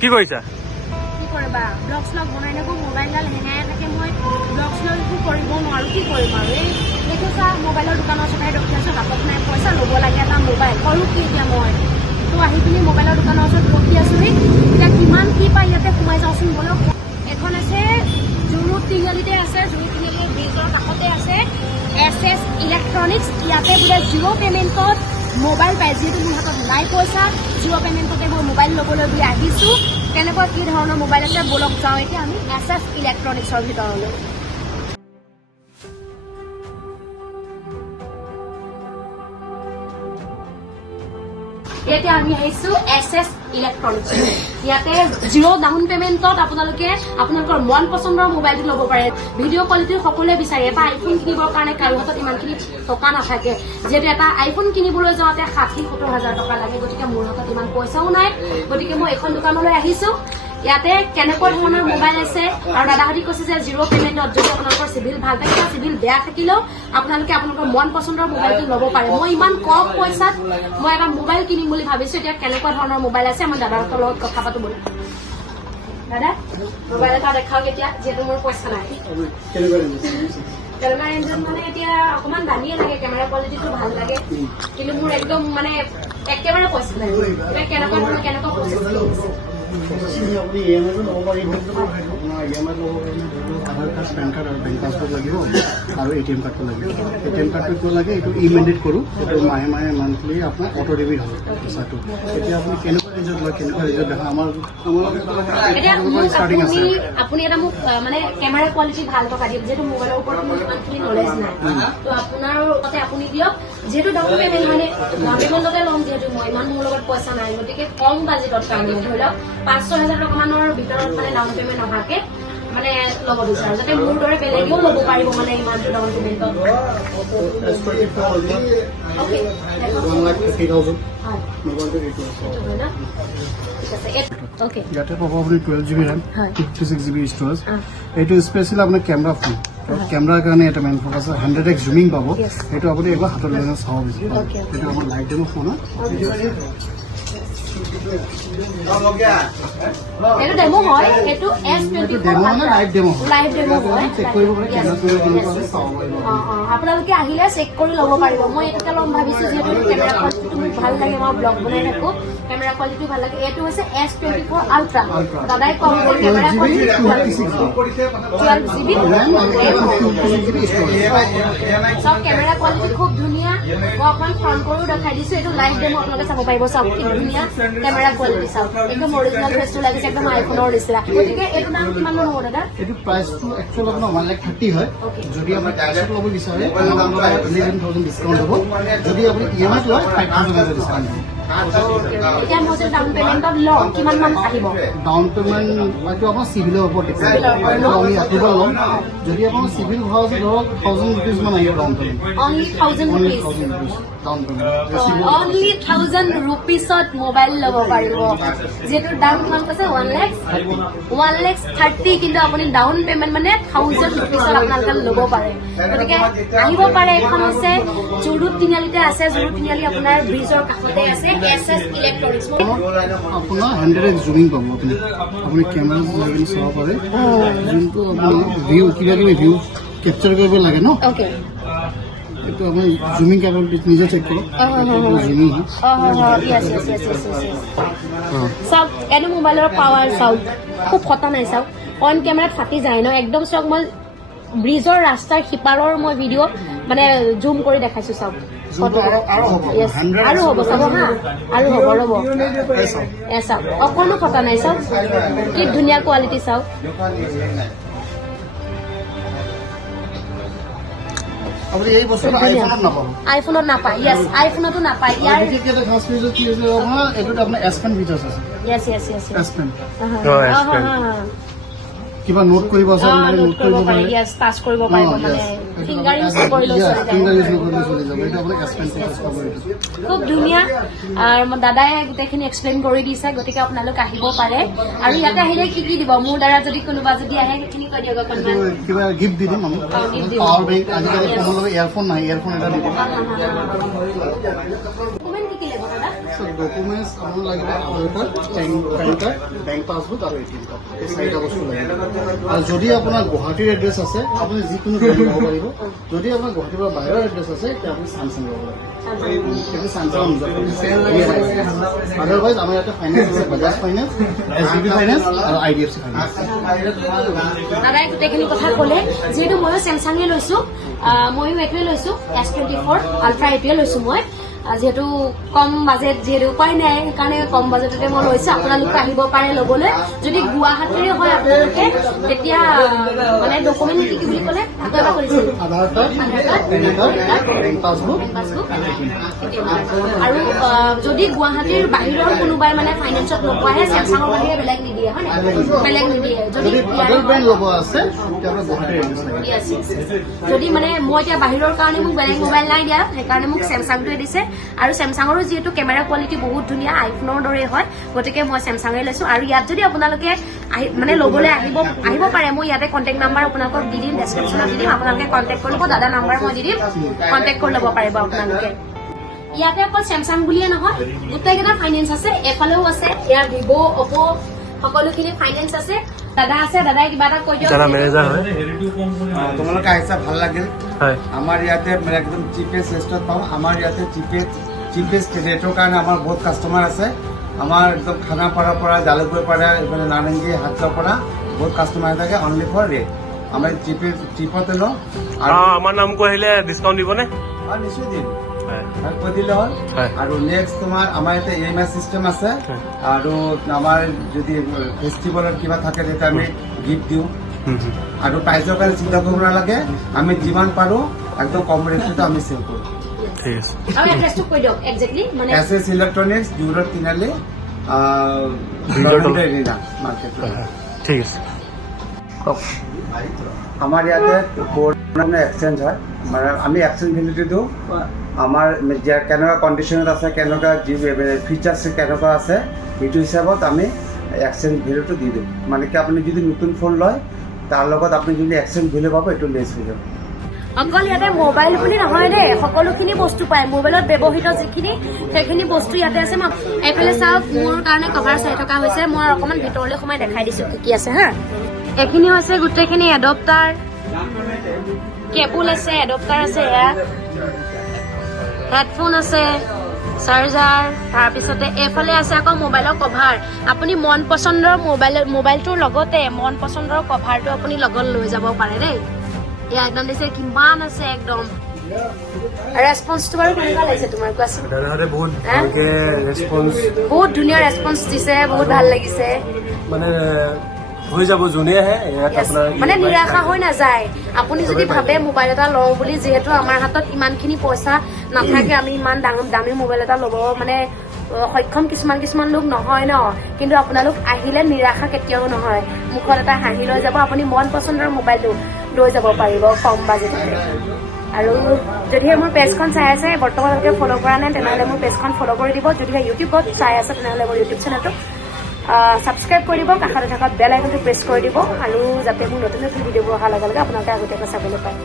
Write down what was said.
কি কৰিছা? কি কৰিবা ব্লগ শ্লগ বনাই থাকো মোবাইলডাল হেঙাই থাকে মই ব্লগ শ্লগ একো কৰিব নোৱাৰো কি কৰিম আৰু এই দেখো চা মোবাইলৰ দোকানৰ ওচৰতে ৰখি আছো হাতত নাই পইচা ল'ব লাগে এটা মোবাইল কৰো কি এতিয়া মই তো আহি পিনি মোবাইলৰ দোকানৰ ওচৰত ৰখি আছো এতিয়া কিমান কি পাই ইয়াতে সোমাই যাওঁচোন বলক এখন আছে জুৰু তিনিআলিতে আছে জুৰু তিনিআলি ব্ৰিজৰ কাষতে আছে SS ইলেক্ট্ৰনিক্স ইয়াতে বোলে জিৰ' পেমেণ্টত মোবাইল পায় যিহেতু মোৰ হাতত নাই পইচা জিৰ' পেমেণ্টতে মই মোবাইল ল'বলৈ বুলি আহিছোঁ কেনেকুৱা কি ধৰণৰ মোবাইল আছে বলক যাওঁ এতিয়া আমি SS ইলেক্ট্ৰনিক্সৰ ভিতৰলৈ এতিয়া আমি আহিছোঁ SS ইলেক্ট্ৰনিক্স ইয়াতে জিৰ' ডাউন পেমেণ্টত আপোনালোকৰ মন পচন্দৰ মোবাইলটো ল'ব পাৰে ভিডিঅ' কোৱালিটি সকলোৱে বিচাৰে এটা আইফোন কিনিবৰ কাৰণে কাৰো হাতত ইমানখিনি টকা নাথাকে যিহেতু এটা আইফোন কিনিবলৈ যাওঁতে 60-70 হাজাৰ টকা লাগে গতিকে মোৰ হাতত ইমান পইচাও নাই গতিকে মই এখন দোকানলৈ আহিছোঁ ইয়াতে কেনেকুৱা ধৰণৰ মোবাইল আছে আৰু দাদাহঁতে কৈছে যে জিৰ' পেমেণ্টত যদি আপোনালোকৰ চিভিল ভাল থাকে বা চিভিল বেয়া থাকিলেও আপোনালোকে আপোনালোকৰ মন পচন্দৰ মোবাইলটো ল'ব পাৰে মই ইমান কম পইচাত মই এটা মোবাইল কিনিম বুলি ভাবিছোঁ এতিয়া কেনেকুৱা ধৰণৰ মোবাইল আছে মই দাদাহঁতৰ লগত কথা পাতো বলো দাদা মোবাইল এটা দেখাওক এতিয়া যিহেতু মোৰ পইচা নাই কেমেৰা ৰেঞ্জত মানে এতিয়া অকণমান দামীয়ে লাগে কেমেৰা কোৱালিটিটো ভাল লাগে কিন্তু মোৰ একদম মানে একেবাৰে পইচা নাই এতিয়া কেনেকুৱা ধৰণৰ কেনেকুৱা পইচা আপুনি EMI ল'ব পাৰিব আপোনাৰ EMI ল'ব কাৰণে আধাৰ কাৰ্ড পেন কাৰ্ড আৰু বেংক পাছবুক লাগিব আৰু ATM কাৰ্ডটো লাগিব ATM কাৰ্ডটো লাগে এইটো ইমেণ্টেড কৰোঁ এইটো মাহে মান্থলি আপোনাৰ অটো ডেবিট হয় পইচাটো এতিয়া আপুনি কেনেকুৱা ৰেঞ্জত লয় কেনেকুৱা ৰেঞ্জত দেখা আমাৰ ষ্টাৰ্টিং আছে আপুনি এটা মোক মানে কেমেৰা কোৱালিটি ভাল থকা দিয়ক যিহেতু মোবাইলৰ ওপৰত মোৰ ইমানখিনি নলেজ নাই তো আপোনাৰ মতে আপুনি দিয়ক যিহেতু ডাউন পেমেণ্ট মানে ডাউন পেমেণ্টতে ল'ম যিহেতু মই ইমান মোৰ লগত পইচা নাই গতিকে কম বাজেটত কাৰণে ধৰি লওক 500,000 টকামানৰ ভিতৰত মানে ডাউন পেমেণ্ট নহাকে মানে ল'ব বিচাৰোঁ যাতে মোৰ দৰে বেলেগেও ল'ব পাৰিব মানে ইমানটো ডাউন পেমেণ্টত ইয়াতে পাব আপুনি 12 GB ৰেম 56 GB ষ্ট'ৰেজ এইটো স্পেচিয়েলি আপোনাৰ কেমেৰা ফোন কেমেৰাৰ কাৰণে এটা মেইন ফোন আছে 100x জুমিং পাব সেইটো আপুনি এবাৰ হাতত লৈ চাব বিচাৰিব এইটো আপোনাৰ লাইট ডেমো ফোন হয় এইটো ডেমো হয় এইটো লাইভ ডেমো হয় আপোনালোকে আহিলে চেক কৰি ল'ব পাৰিব মই এইটোকে ল'ম ভাবিছোঁ যিহেতু কেমেৰা কোৱালিটিটো মোক ভাল লাগে মই ব্লগ বনাই থাকোঁ কেমেৰা কোৱালিটি ভাল লাগে এইটো হৈছে S24 আল্ট্ৰা দাদাই কম কেমেৰা কোৱালিটি 12 GB চব কেমেৰা কোৱালিটি খুব ধুনীয়া মই অকণমান ফ্ৰণ্ট কৰিও দেখাই দিছোঁ এইটো লাইভ ডেমো আপোনালোকে চাব পাৰিব চাওক কি ধুনীয়া কেমেৰা কোৱালিটি চাওক একদম অৰিজিনেল ফেচটো লাগিছে একদম আইফোনৰ নিচিনা গতিকে এইটো দাম কিমান মান হ'ব দাদা এইটো প্ৰাইচটো একচুৱেলি আপোনাৰ 1,30,000 হয় যদি আপুনি কেছত ল'ব বিচাৰে 11,000 ডিছকাউণ্ট হ'ব যদি আপুনি EMI লয় 5,000 ডিছকাউণ্ট হ'ব এতিয়া মই যদি ডাউন পেমেণ্টত লওঁ কিমান মান আহিব ডাউন পেমেণ্ট হয়তো আপোনাৰ চিভিলৰ ওপৰত আমি এপ্ৰুভেল ল'ম যদি আপোনাৰ চিভিল হোৱা আছে ধৰক 1,000 rupees মান আহিব down payment only 1,000 rupees down payment only 1,000 rupeesত মোবাইল ল'ব পাৰিব যিহেতু দাম কিমান কৈছে 1,30,000 কিন্তু আপুনি ডাউন পেমেণ্ট মানে 1,000 rupeesত আপোনালোকে ল'ব পাৰে গতিকে আহিব পাৰে এখন হৈছে জুৰু তিনিআলিতে আছে জুৰু তিনিআলি আপোনাৰ ব্ৰিজৰ কাষতে আছে SS ইলেক্ট্ৰনিক্স আপোনাৰ 100x জুমিং পাব আপুনি কেমেৰা চাব পাৰে যোনটো আপোনাৰ ভিউ কিবা কিবি ভিউ কেপচাৰ কৰিব লাগে ন এইটো আপুনি জুমিং কেপাবিলিটি নিজে চেক কৰক জুমিং হয় চাওক এইটো মোবাইলৰ পাৱাৰ চাওক খুব ফটা নাই চাওক অন কেমেৰাত ফাটি যায় ন একদম চাওক মই ব্ৰিজৰ ৰাস্তাৰ সিপাৰৰ মই ভিডিঅ' মানে জুম কৰি দেখাইছোঁ চাওক আৰু হ'ব চাব হা আৰু হ'ব ৰ'ব চাওক অকণো ফটা নাই চাওক কি ধুনীয়া কোৱালিটি চাওক আপুনি এই বস্তুটো আইফোনত নাপায় য়েছ আইফোনতো নাপায় ইয়াৰ এইটোত আপোনাৰ S Pen ফিচাৰ্ছ আছে য়েছ S Pen কিবা নোট কৰিব আছে নোট কৰিব পাৰে য়েছ টাচ কৰিব পাৰিব মানে ফিংগাৰ ইউজ কৰিলেও চলি যাব এইটো আপোনাৰ S Pen ফিচাৰ্ছ পাব খুব ধুনীয়া আৰু দাদাই গোটেইখিনি এক্সপ্লেইন কৰি দিছে গতিকে আপোনালোক আহিব পাৰে আৰু ইয়াতে আহিলে কি কি দিব মোৰ দ্বাৰা যদি কোনোবা যদি আহে সেইখিনি কৈ দিয়ক অকণমান কিবা গিফ্ট দি দিম আমি পাৱাৰ বেংক আজিকালি ফোনৰ লগত ইয়াৰফোন নাই ইয়াৰফোন এটা দি দিম কিমান কি কি লাগিব দাদা ডকুমেণ্টছ আপোনাৰ লাগিব Aadhaar card, PAN card, bank passbook আৰু ATM কাৰ্ড, এই 4টা বস্তু লাগিব। আৰু যদি আপোনাৰ গুৱাহাটীৰ এড্ৰেছ আছে আপুনি যিকোনো ব্ৰেণ্ড ল'ব পাৰিব। যদি আপোনাৰ গুৱাহাটীৰ পৰা বাহিৰৰ এড্ৰেছ আছে তেতিয়া আপুনি চামচাং ল'ব লাগিব। সেইটো চামচাং আদাৰৱাইজ আমাৰ ইয়াতে ফাইনেন্স আছে, বাজাজ ফাইনেন্স, SBB ফাইনেন্স আৰু IDFC ফাইনেন্স। দাদাই গোটেইখিনি কথা ক'লে। যিহেতু ময়ো চেমচাঙে লৈছোঁ, ময়ো এইটোৱে লৈছোঁ, S24 আল্ট্ৰা এইটোৱে লৈছোঁ মই। যিহেতু কম বাজেট, যিহেতু উপায় নাই, সেইকাৰণে কম বাজেটতে মই লৈছোঁ। আপোনালোকে আহিব পাৰে ল'বলৈ। যদি গুৱাহাটীৰে হয় আপোনালোকে তেতিয়া মানে ডকুমেণ্ট কি বুলি ক'লে আকৌ এবাৰ কৰিছিল, Aadhaar card, PAN card, bank passbook আৰু যদি গুৱাহাটীৰ বাহিৰৰ কোনোবাই মানে ফাইনেন্সত নপোৱাহে চেমচাঙৰ বাহিৰে বেলেগ নিদিয়ে, হয় নাই? বেলেগ নিদিয়ে। যদি আদাৰ ব্ৰেণ্ড ল'ব আছে তেতিয়া আপোনাৰ গুৱাহাটীৰ এড্ৰেছ লাগিব। যদি মানে মই এতিয়া বাহিৰৰ কাৰণে মোক বেলেগ মোবাইল নাই দিয়া, সেইকাৰণে মোক চেমচাংটোৱে দিছে। আৰু চেমচাঙৰো যিহেতু কেমেৰা কোৱালিটি বহুত ধুনীয়া, আইফোনৰ দৰে হয়, গতিকে মই চেমচাঙে লৈছোঁ। আৰু ইয়াত যদি আপোনালোকে মানে ল'বলৈ আহিব পাৰে, মই ইয়াতে কণ্টেক্ট নাম্বাৰ আপোনালোকক দি দিম, ডেছক্ৰিপশ্যনত দি দিম, আপোনালোকে কণ্টেক্ট কৰিব। দাদা নাম্বাৰ মই দি দিম, কণ্টেক্ট কৰি ল'ব পাৰিব আপোনালোকে। ইয়াতে অকল চেমচাং বুলিয়ে নহয়, গোটেইকেইটা ফাইনেন্স আছে। এফালেও আছে, ইয়াৰ ভিভ', অপ' সকলোখিনি ফাইনেন্স আছে। দাদা আছে, দাদাই কিবা এটা কৈ দিয়ক। মেনেজাৰ হয়। তোমালোকে আহিছা ভাল লাগিল। হয়। আমাৰ ইয়াতে একদম চিপেষ্ট ৰেটত পাওঁ। আমাৰ ইয়াতে চিপেষ্ট ৰেটৰ কাৰণে আমাৰ বহুত কাষ্টমাৰ আছে। আমাৰ একদম খানাপাৰাৰ পৰা, জালুকবাৰীৰ পৰা, এইফালে নাৰেংগী, হাটৰ পৰা বহুত কাষ্টমাৰ থাকে। অনলি ফৰ ৰেট আমাৰ চিপতে লওঁ। আৰু আমাৰ নামটো আহিলে ডিছকাউণ্ট দিবনে? নিশ্চয় দিম, কৈ দিলে হ'ল। আৰু নেক্সট তোমাৰ আমাৰ ইয়াতে EMI চিষ্টেম আছে। আৰু আমাৰ যদি ফেষ্টিভেলত কিবা থাকে তেতিয়া আমি গিফ্ট দিওঁ। আৰু প্ৰাইজৰ কাৰণে চিন্তা কৰিব নালাগে, আমি যিমান পাৰোঁ একদম কম ৰেটতে আমি চেল কৰোঁ। ঠিক আছে। আৰু এড্ৰেছটো কৈ দিয়ক একজেক্টলি। মানে SS ইলেক্ট্ৰনিক্স, জুৰোড তিনিআলি, মাৰ্কেট। ঠিক আছে। আমাৰ ইয়াতে পুৰণা এক্সচেঞ্জ হয়, মানে আমি এক্সচেঞ্জ ভেলিউটো দিওঁ। আমাৰ কেনেকুৱা কণ্ডিশ্যনত আছে, কেনেকুৱা যি ফিচাৰ্ছ কেনেকুৱা আছে, সেইটো হিচাপত আমি এক্সচেঞ্জ ভেলিউটো দি দিওঁ। মানে কি আপুনি যদি নতুন ফোন লয় তাৰ লগত আপুনি যদি এক্সচেঞ্জ ভেলিউ পাব, এইটো লেছ হৈ যাব। অকল ইয়াতে মোবাইল বুলি নহয় দেই, সকলোখিনি বস্তু পায়। মোবাইলত ব্যৱহৃত যিখিনি সেইখিনি বস্তু ইয়াতে আছে। মই এইফালে চাওক, মোৰ কাৰণে কভাৰ চাই থকা হৈছে। মই অকণমান ভিতৰলৈ সোমাই দেখাই দিছোঁ কি কি আছে হা। এইখিনি হৈছে গোটেইখিনি এডপ্টাৰ, কেবুল আছে, এডপ্টাৰ আছে, এয়া হেডফোন আছে, চাৰ্জাৰ, তাৰপিছতে এইফালে আছে আকৌ মোবাইলৰ কভাৰ। আপুনি মন পচন্দৰ মোবাইলটোৰ লগতে মন পচন্দৰ কভাৰটো আপুনি লগত লৈ যাব পাৰে দেই। এয়া একদম দিছে কিমান আছে একদম। ৰেছপন্সটো বাৰু কেনেকুৱা লাগিছে তোমাৰ, কোৱাচোন? দাদাহঁতে বহুত ভালকে ৰেছপন্স, বহুত ধুনীয়া ৰেছপন্স দিছে, বহুত ভাল লাগিছে। মানে হৈ যাব যোনে আহে ইয়াত আপোনাৰ মানে নিৰাশা হৈ নাযায়। আপুনি যদি ভাবে মোবাইল এটা লওঁ বুলি, যিহেতু আমাৰ হাতত ইমানখিনি পইচা নাথাকে, আমি ইমান দামী মোবাইল এটা ল'ব মানে সক্ষম কিছুমান লোক নহয় ন, কিন্তু আপোনালোক আহিলে নিৰাশা কেতিয়াও নহয়। মুখত এটা হাঁহি লৈ যাব, আপুনি মন পচন্দৰ মোবাইলটো লৈ যাব পাৰিব কম বাজেটতে। আৰু যদিহে মোৰ পেজখন চাই আছে, বৰ্তমানলৈকে ফ'ল' কৰা নাই, তেনেহ'লে মোৰ পেজখন ফ'ল' কৰি দিব। যদিহে ইউটিউবত চাই আছে তেনেহ'লে মোৰ ইউটিউব চেনেলটো ছাবস্ক্ৰাইব কৰি দিব, কাষতে থকা বেল আইকনটো প্ৰেছ কৰি দিব, আৰু যাতে মোৰ নতুন ভিডিঅ'বোৰ অহাৰ লগে লগে আপোনালোকে আগতীয়াকৈ চাবলৈ পায়।